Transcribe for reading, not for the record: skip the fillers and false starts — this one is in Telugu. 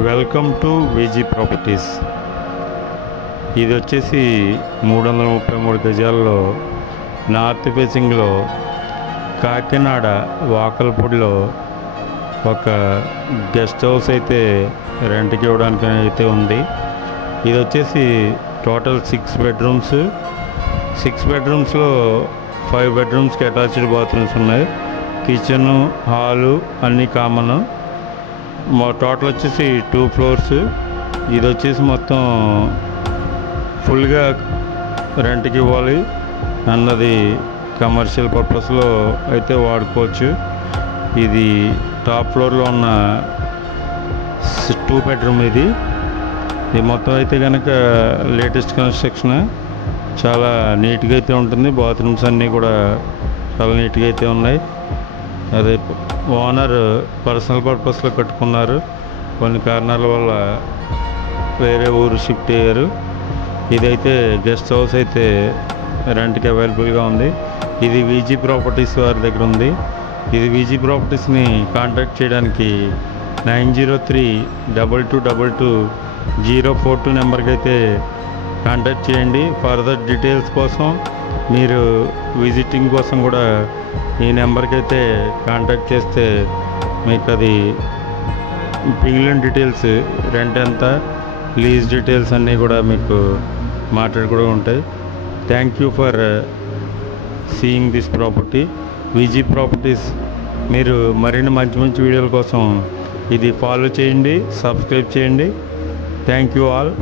Welcome to విజీ properties. ఇది వచ్చేసి 333 గజాల్లో నార్త్ ఫేసింగ్లో కాకినాడ వాకల్పూడిలో ఒక గెస్ట్ హౌస్ అయితే రెంట్కి ఇవ్వడానికి అయితే ఉంది. ఇది వచ్చేసి టోటల్ 6 బెడ్రూమ్స్. 6 బెడ్రూమ్స్లో 5 బెడ్రూమ్స్కి అటాచ్డ్ బాత్రూమ్స్ ఉన్నాయి. కిచెను, హాలు అన్నీ కామన్. మా టోటల్ వచ్చేసి 2 ఫ్లోర్స్. ఇది వచ్చేసి మొత్తం ఫుల్గా రెంట్కి ఇవ్వాలి అన్నది కమర్షియల్ పర్పస్లో అయితే వాడుకోవచ్చు. ఇది టాప్ ఫ్లోర్లో ఉన్న 2 బెడ్రూమ్. ఇది మొత్తం అయితే కనుక లేటెస్ట్ కన్స్ట్రక్షన్, చాలా నీట్గా అయితే ఉంటుంది. బాత్రూమ్స్ అన్నీ కూడా చాలా నీట్గా అయితే ఉన్నాయి. అదే ఓనర్ పర్సనల్ పర్పస్లో కట్టుకున్నారు. కొన్ని కారణాల వల్ల వేరే ఊరు షిఫ్ట్ అయ్యారు. ఇదైతే గెస్ట్ హౌస్ అయితే రెంట్కి అవైలబుల్గా ఉంది. ఇది విజీ ప్రాపర్టీస్ వారి దగ్గర ఉంది. ఇది విజీ ప్రాపర్టీస్ని కాంటాక్ట్ చేయడానికి 9032222042 నెంబర్కి అయితే కాంటాక్ట్ చేయండి. ఫర్దర్ డీటెయిల్స్ కోసం మీరు విజిటింగ్ కోసం కూడా ఈ నెంబర్కి అయితే కాంటాక్ట్ చేస్తే మీకు అది మిగిలిన డీటెయిల్స్, రెంట్ ఎంత, లీజ్ డీటెయిల్స్ అన్నీ కూడా మీకు మాట్లాడుకోవడం ఉంటాయి. Thank you for seeing this property Vizi properties. మీరు మరిన్ని మంచి మంచి వీడియోల కోసం ఇది ఫాలో చేయండి, సబ్స్క్రైబ్ చేయండి. Thank you all.